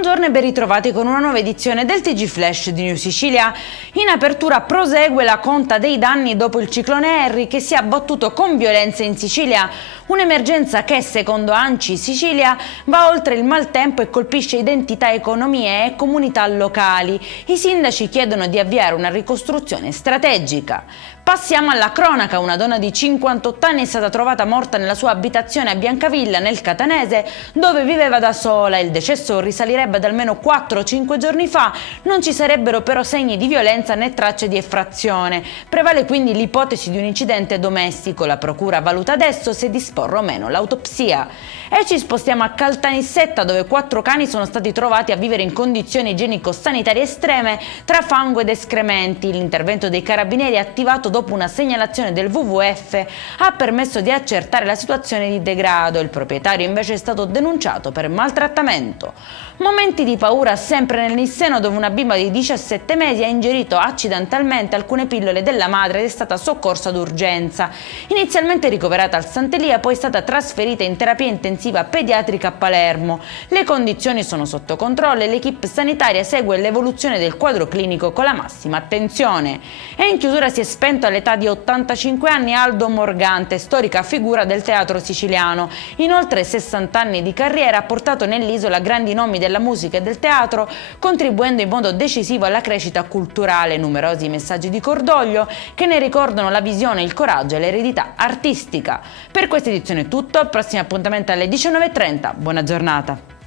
Buongiorno e ben ritrovati con una nuova edizione del TG Flash di New Sicilia. In apertura prosegue la conta dei danni dopo il ciclone Harry che si è abbattuto con violenza in Sicilia. Un'emergenza che, secondo ANCI Sicilia, va oltre il maltempo e colpisce identità, economie e comunità locali. I sindaci chiedono di avviare una ricostruzione strategica. Passiamo alla cronaca. Una donna di 58 anni è stata trovata morta nella sua abitazione a Biancavilla, nel Catanese, dove viveva da sola. Il decesso risalirebbe ad almeno 4-5 giorni fa. Non ci sarebbero però segni di violenza né tracce di effrazione. Prevale quindi l'ipotesi di un incidente domestico. La procura valuta adesso se disporre o meno l'autopsia. E ci spostiamo a Caltanissetta, dove 4 cani sono stati trovati a vivere in condizioni igienico-sanitarie estreme tra fango ed escrementi. L'intervento dei carabinieri, attivato dopo una segnalazione del WWF, ha permesso di accertare la situazione di degrado. Il proprietario invece è stato denunciato per maltrattamento. Momenti di paura sempre nel Nisseno, dove una bimba di 17 mesi ha ingerito accidentalmente alcune pillole della madre ed è stata soccorsa d'urgenza. Inizialmente ricoverata al Sant'Elia, poi è stata trasferita in terapia intensiva pediatrica a Palermo. Le condizioni sono sotto controllo e l'equipe sanitaria segue l'evoluzione del quadro clinico con la massima attenzione. E in chiusura si è spento all'età di 85 anni Aldo Morgante, storica figura del teatro siciliano. In oltre 60 anni di carriera ha portato nell'isola grandi nomi della musica e del teatro, contribuendo in modo decisivo alla crescita culturale. Numerosi messaggi di cordoglio che ne ricordano la visione, il coraggio e l'eredità artistica. Per questa edizione è tutto, al prossimo appuntamento alle 19:30. Buona giornata.